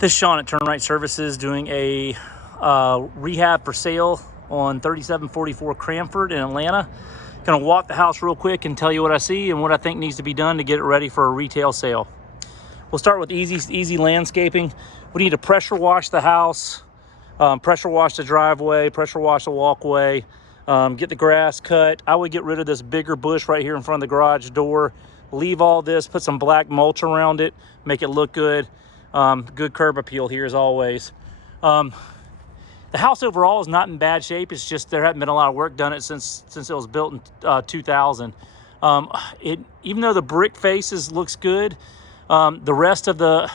This is Sean at Turn Right Services doing a rehab for sale on 3744 Crawford in Atlanta. Gonna walk the house real quick and tell you what I see and what I think needs to be done to get it ready for a retail sale. We'll start with easy landscaping. We need to pressure wash the house, pressure wash the driveway, pressure wash the walkway, get the grass cut. I would get rid of this bigger bush right here in front of the garage door. Leave all this, put some black mulch around it, make it look good. Good curb appeal here as always. The house overall is not in bad shape. It's just there hasn't been a lot of work done since it was built in 2000. Even though the brick faces looks good, the rest of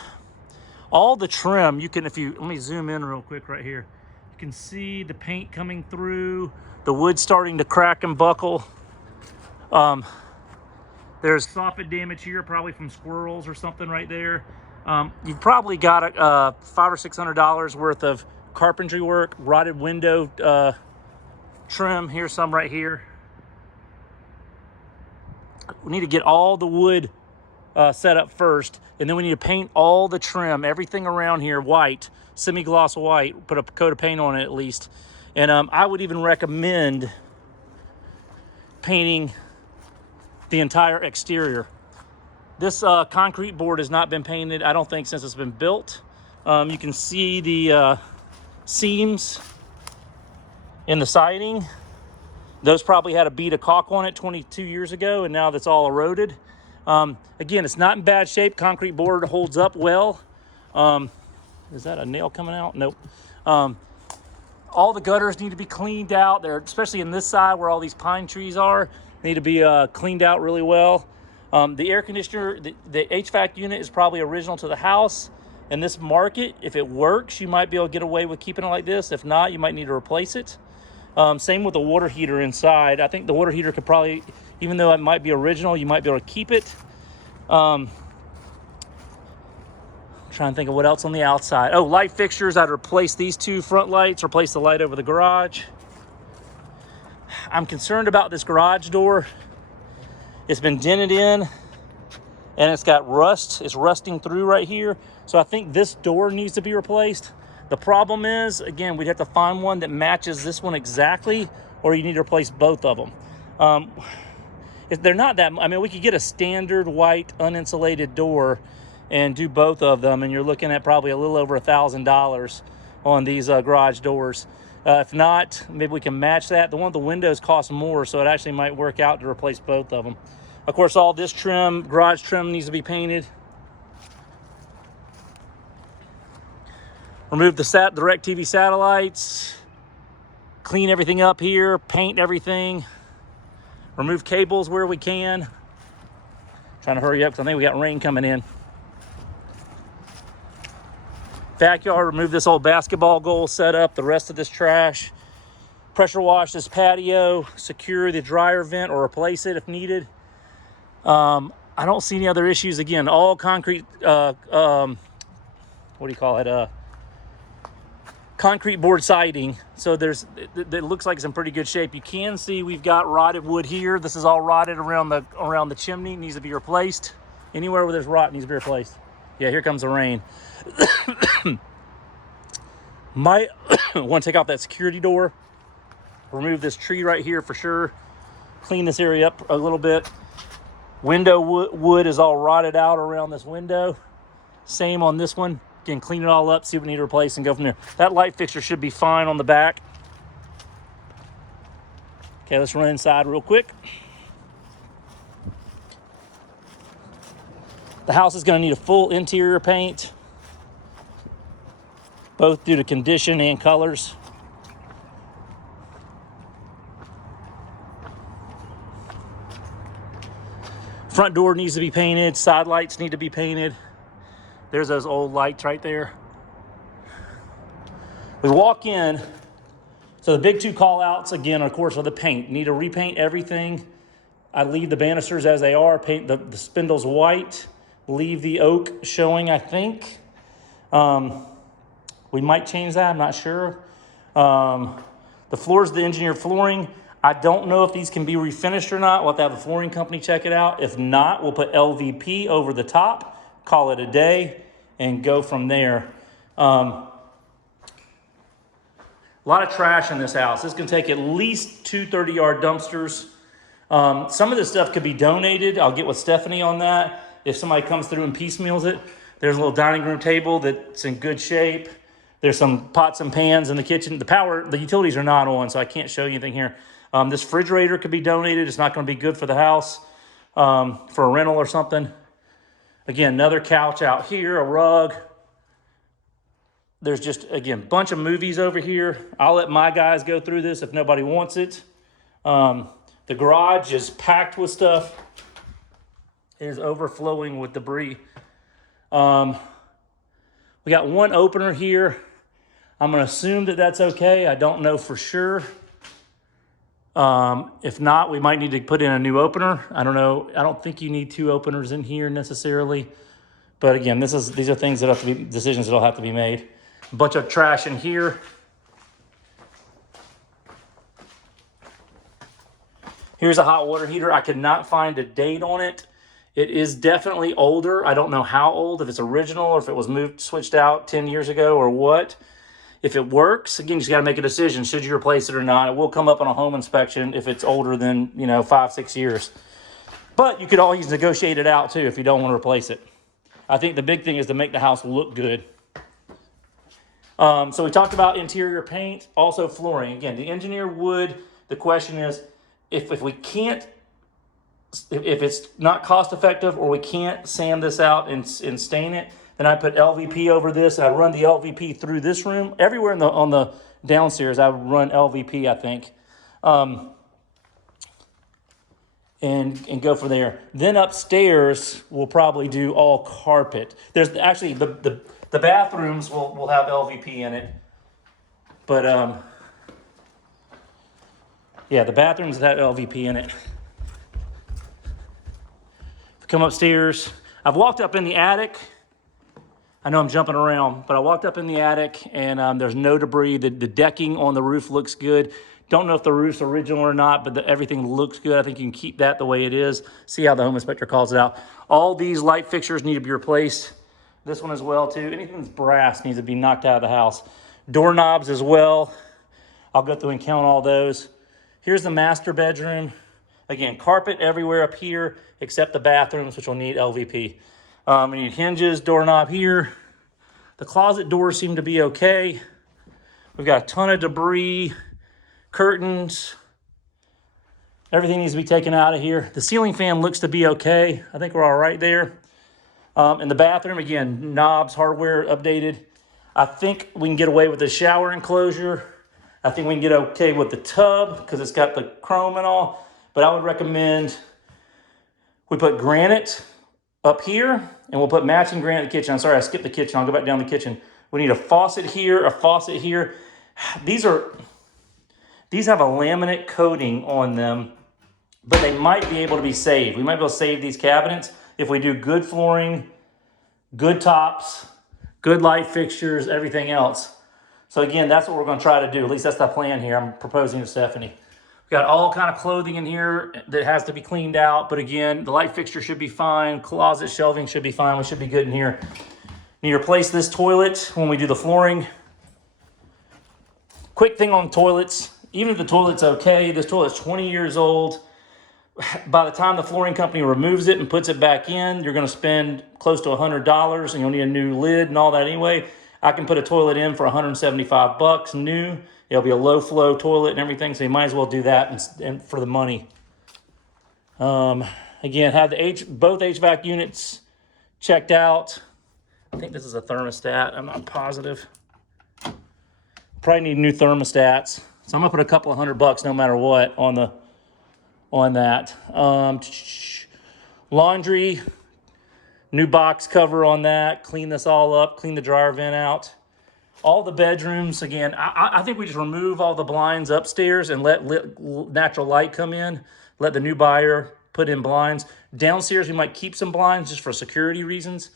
all the trim, let me zoom in real quick right here. You can see the paint coming through, the wood starting to crack and buckle. There's soffit damage here, probably from squirrels or something right there. You've probably got $500 or $600 worth of carpentry work, rotted window trim. Here's some right here. We need to get all the wood set up first, and then we need to paint all the trim, everything around here white, semi-gloss white, put a coat of paint on it at least. And I would even recommend painting the entire exterior. This concrete board has not been painted, I don't think, since it's been built. You can see the seams in the siding. Those probably had a bead of caulk on it 22 years ago, and now that's all eroded. Again, it's not in bad shape. Concrete board holds up well. Is that a nail coming out? Nope. All the gutters need to be cleaned out. They're, especially in this side where all these pine trees are, need to be cleaned out really well. The air conditioner, the HVAC unit is probably original to the house. In this market, if it works, you might be able to get away with keeping it like this. If not, you might need to replace it. Same with the water heater inside. I think the water heater could probably, even though it might be original, you might be able to keep it. Trying to think of what else on the outside. Oh, light fixtures. I'd replace these two front lights, replace the light over the garage. I'm concerned about this garage door. It's been dented in and it's got rust. It's rusting through right here. So I think this door needs to be replaced. The problem is, again, we'd have to find one that matches this one exactly, or you need to replace both of them. If they're not that, I mean, we could get a standard white uninsulated door and do both of them, and you're looking at probably a little over $1,000 on these garage doors. If not, maybe we can match that. The one with the windows costs more, so it actually might work out to replace both of them. Of course, all this trim, garage trim, needs to be painted. Remove the DirecTV satellites. Clean everything up here. Paint everything. Remove cables where we can. Trying to hurry up because I think we got rain coming in. Backyard, remove this old basketball goal set up, the rest of this trash. Pressure wash this patio, secure the dryer vent or replace it if needed. I don't see any other issues. Again, all concrete, what do you call it? Concrete board siding. So it looks like it's in pretty good shape. You can see we've got rotted wood here. This is all rotted around the chimney. It needs to be replaced. Anywhere where there's rot needs to be replaced. Yeah, here comes the rain. Might want to take off that security door. Remove this tree right here for sure. Clean this area up a little bit. Window wood is all rotted out around this window. Same on this one. Again, clean it all up, see what we need to replace, and go from there. That light fixture should be fine on the back. Okay, let's run inside real quick. The house is going to need a full interior paint, both due to condition and colors. Front door needs to be painted. Side lights need to be painted. There's those old lights right there. We walk in. So the big two call outs, again, of course, are the paint. Need to repaint everything. I leave the banisters as they are. Paint the spindles white. Leave the oak showing, I think. We might change that, I'm not sure. The floors, the engineered flooring. I don't know if these can be refinished or not. We'll have to have a flooring company check it out. If not, we'll put LVP over the top, call it a day, and go from there. A lot of trash in this house. This can take at least 2 30-yard dumpsters. Some of this stuff could be donated. I'll get with Stephanie on that if somebody comes through and piecemeals it. There's a little dining room table that's in good shape. There's some pots and pans in the kitchen. The utilities are not on, so I can't show you anything here. This refrigerator could be donated. It's not going to be good for the house, for a rental or something. Again, another couch out here, a rug. There's just, again, a bunch of movies over here. I'll let my guys go through this if nobody wants it. The garage is packed with stuff. It is overflowing with debris. We got one opener here. I'm going to assume that that's okay. I don't know for sure. If not, we might need to put in a new opener. I don't know. I don't think you need 2 openers in here necessarily. But again, these are things that have to be, decisions that'll have to be made. A bunch of trash in here. Here's a hot water heater. I could not find a date on it. It is definitely older. I don't know how old, if it's original or if it was switched out 10 years ago or what. If it works, again, you just got to make a decision. Should you replace it or not? It will come up on a home inspection if it's older than, 5-6 years. But you could always negotiate it out too if you don't want to replace it. I think the big thing is to make the house look good. So we talked about interior paint, also flooring. Again, the engineered wood, the question is, if we can't, if it's not cost effective or we can't sand this out and stain it, then I put LVP over this. I run the LVP through this room. Everywhere on the downstairs, I run LVP, I think. And go from there. Then upstairs, we'll probably do all carpet. There's actually, the bathrooms will have LVP in it. But, yeah, the bathrooms have LVP in it. Come upstairs. I've walked up in the attic. I know I'm jumping around, but I walked up in the attic and there's no debris. The decking on the roof looks good. Don't know if the roof's original or not, but everything looks good. I think you can keep that the way it is. See how the home inspector calls it out. All these light fixtures need to be replaced. This one as well too. Anything that's brass needs to be knocked out of the house. Doorknobs as well. I'll go through and count all those. Here's the master bedroom. Again, carpet everywhere up here except the bathrooms, which will need LVP. We need hinges, doorknob here. The closet doors seem to be okay. We've got a ton of debris, curtains. Everything needs to be taken out of here. The ceiling fan looks to be okay. I think we're all right there. In the bathroom, again, knobs, hardware updated. I think we can get away with the shower enclosure. I think we can get okay with the tub because it's got the chrome and all. But I would recommend we put granite up here, and we'll put matching granite in the kitchen. I'm sorry, I skipped the kitchen. I'll go back down the kitchen. We need a faucet here, a faucet here. These have a laminate coating on them, but they might be able to be saved. We might be able to save these cabinets if we do good flooring, good tops, good light fixtures, everything else. So again, that's what we're going to try to do. At least that's the plan here. I'm proposing to Stephanie. We've got all kind of clothing in here that has to be cleaned out. But again, the light fixture should be fine. Closet shelving should be fine. We should be good in here. Need to replace this toilet when we do the flooring. Quick thing on toilets. Even if the toilet's okay, this toilet's 20 years old. By the time the flooring company removes it and puts it back in, you're going to spend close to $100 and you'll need a new lid and all that anyway. I can put a toilet in for $175 new. It'll be a low flow toilet and everything, so you might as well do that and for the money. Again, have both HVAC units checked out. I think this is a thermostat. I'm not positive. Probably need new thermostats. So I'm gonna put a couple of $100 no matter what on that. Laundry, new box cover on that. Clean this all up. Clean the dryer vent out. All the bedrooms, again, I think we just remove all the blinds upstairs and let natural light come in. Let the new buyer put in blinds. Downstairs, we might keep some blinds just for security reasons.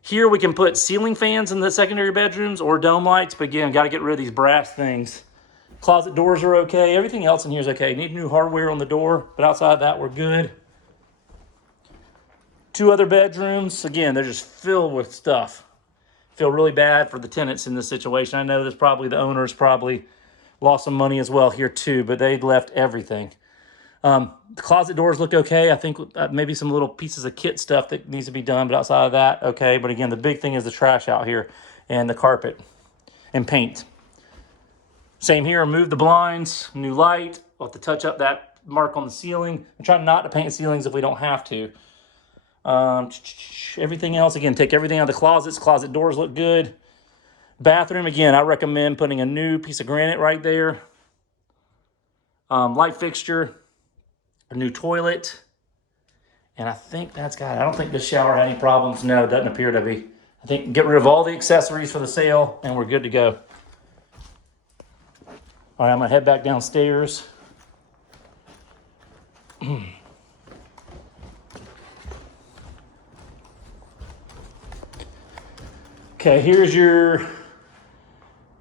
Here, we can put ceiling fans in the secondary bedrooms or dome lights. But again, got to get rid of these brass things. Closet doors are okay. Everything else in here is okay. Need new hardware on the door, but outside of that, we're good. 2 other bedrooms. Again, they're just filled with stuff. feel really bad for the tenants in this situation. I know there's probably the owners probably lost some money as well here too, but they left everything. The closet doors look okay. I think maybe some little pieces of kit stuff that needs to be done, but outside of that, okay. But again, the big thing is the trash out here and the carpet and paint. Same here, remove the blinds, new light. We'll have to touch up that mark on the ceiling. I'm trying not to paint the ceilings if we don't have to. Everything else, again, take everything out of the closets. Closet doors look good. Bathroom, again, I recommend putting a new piece of granite right there. Light fixture, a new toilet. And I think that's got it. I don't think this shower had any problems. No, it doesn't appear to be. I think get rid of all the accessories for the sale and we're good to go. All right, I'm gonna head back downstairs. Okay, here's your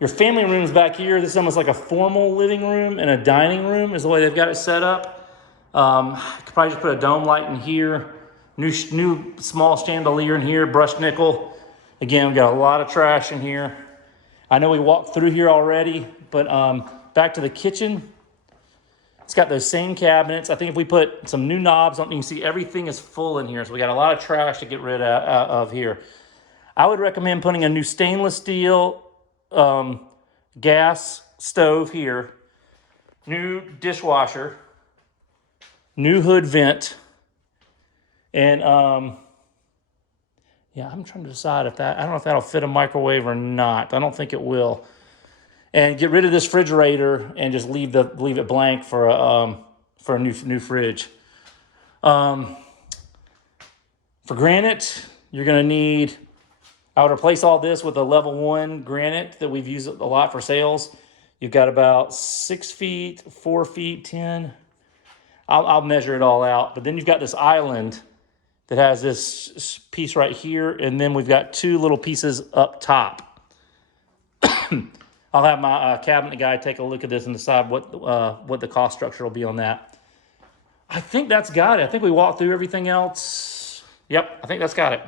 family rooms back here. This is almost like a formal living room and a dining room is the way they've got it set up. I could probably just put a dome light in here. New small chandelier in here, brushed nickel. Again, we've got a lot of trash in here. I know we walked through here already, but back to the kitchen. It's got those same cabinets. I think if we put some new knobs on, you can see everything is full in here. So we got a lot of trash to get rid of here. I would recommend putting a new stainless steel gas stove here, new dishwasher, new hood vent, and yeah, I'm trying to decide if that, I don't know if that'll fit a microwave or not. I don't think it will. And get rid of this refrigerator and just leave it blank for a new fridge. For granite, you're gonna need, I would replace all this with a level 1 granite that we've used a lot for sales. You've got about 6 feet, 4 feet, 10. I'll measure it all out. But then you've got this island that has this piece right here, and then we've got 2 little pieces up top. I'll have my cabinet guy take a look at this and decide what the cost structure will be on that. I think that's got it. I think we walked through everything else. Yep, I think that's got it.